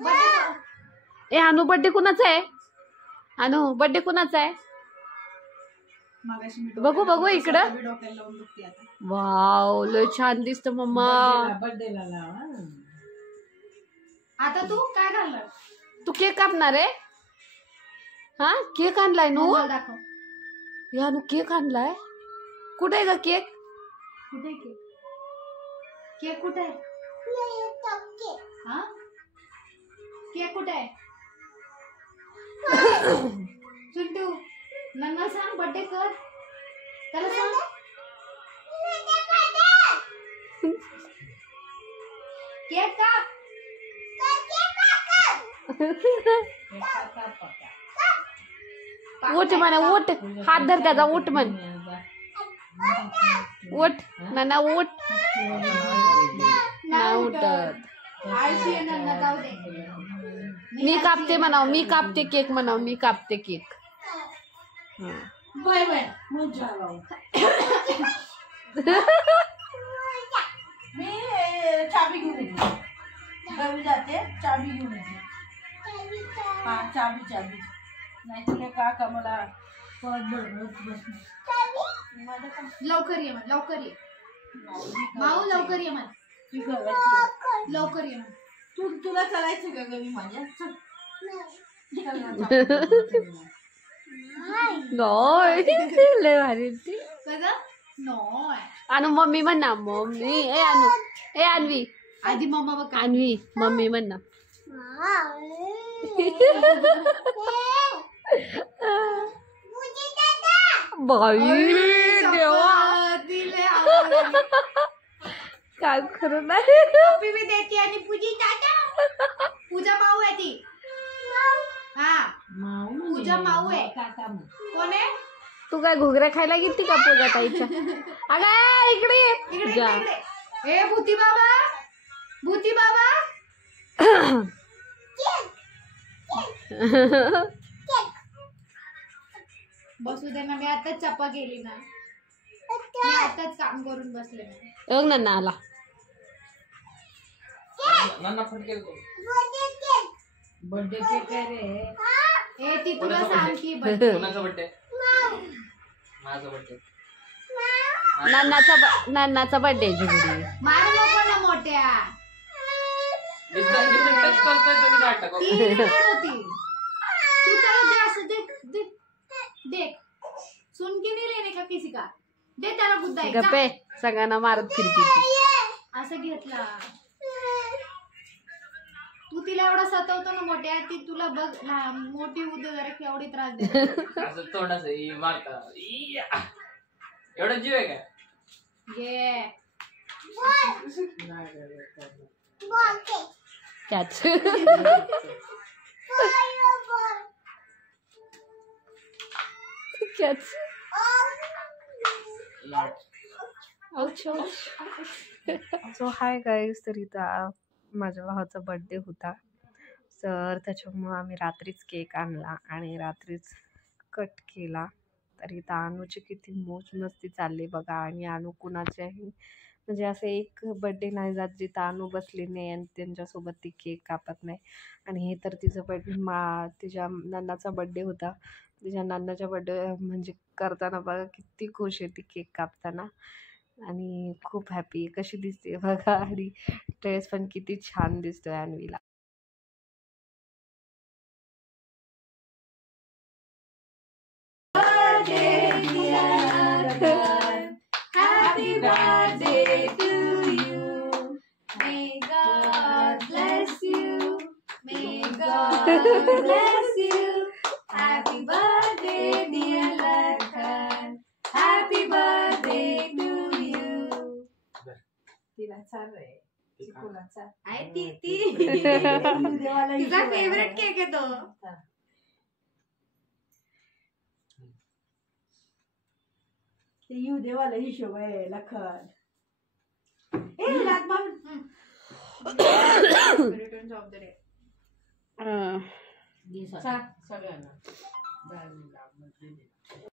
ए अनु बर्थडे कुणाचा आहे? अनु बर्थडे कुणाचा आहे? बघू बघू इकडं. वाव लय छान दिसत मम्मा. आता तू काय घालणार? तू केक कापणार आहे? हा केक आणलाय नू? या नू केक आणलाय. कुठे आहे ग केक? कुठे केक? केक कुठे आहे? हा केक कुठे आहे? चिंटू नन्ना सांग बर्थडे कर. त्याला सांग केक काप. उठ म्हणा उठ. हात धर त्याचा उठ म्हण. उठ नाना उठ. नाही उठत. मी कापते म्हणाव. मी कापते केक म्हणाव. मी कापते केक. Bye bye. मी चाबी घेऊन येते. घरी जाते चाबी घेऊन येते. हा चाबी नाही तर काका मला लवकर ये मग. लवकर ये माऊ. लवकर ये मग. लवकर ये मग. तुला चालायचं का गवी माझ्या? लय भारी. अनु मम्मी म्हण ना. मम्मी. ए अनु. ए अन्वी. आधी मम्मा बघ. अन्वी मम्मी म्हण ना. बाई देवा काय खरं नाही. टोपी भी देती आणि पूजी टाटा. पूजा माऊ आहे ती. हा पूजा माऊ आहे. कोण आहे? तू काय घुगऱ्या खायला गेलती का पूजा ताईच्या? अगं इकडे इकडे. ए भूती बाबा. भूती बाबा. बसू दे ना. मी आताच चप्पा गेली ना. मी आताच काम करून बसले ना. बघ ना आला. बर्थडे केक आहे रे. ए ती तुला सांग की बर्थडे. कोणाचा बर्थडे? माझा बर्थडे. नानाचा बर्थडे जुगडी. मार नको ना मोठ्या. टच करतोय तुम्ही नाटक. ती रडत होती. तू त्याला दे असं. देख सुन के नहीं लेने का किसी का. दे त्याला बुद्धा आहे. गप्पे सगळ्यांना मारत फिरती. असं घेतला. तू तिला एवढा सतवतो ना मोठ्या. ती तुला बघ मोठी उद्या जरा केवढी त्रास देते. असं तोंडाचं मारता. एवढा जीव आहे का? ये त्याच सो हाय गाईज. तर इथं माझ्या भावाचा बर्थडे होता. तर त्याच्यामुळं आम्ही रात्रीच केक आणला आणि रात्रीच कट केला. तर इथं अनुची किती मोज मस्ती चालली बघा. आणि अनु कुणाच्याही म्हणजे असं एक बड्डे नाही जात जिथं अनु बसली नाही आणि त्यांच्यासोबत ती केक कापत नाही. आणि हे तर तिचं बड्डे तिच्या नानाचा बड्डे होता. तिच्या नानाच्या बड्डे म्हणजे करताना बघा किती खुश आहे ती केक कापताना. आणि खूप हॅपी कशी दिसते बघा. आणि ड्रेस पण किती छान दिसतोय अन्वीला. Happy birthday to you. May God bless you. May God bless you. Happy birthday dear Lakhan. Happy birthday to you. तिला चाल रे. चिकूला चाल. आहे ती. तिचा फेवरेट केक आहे तो. येऊ देवाला हिशोब आहे लखन. ए लागमान. Returns of the day. सगळ्यांना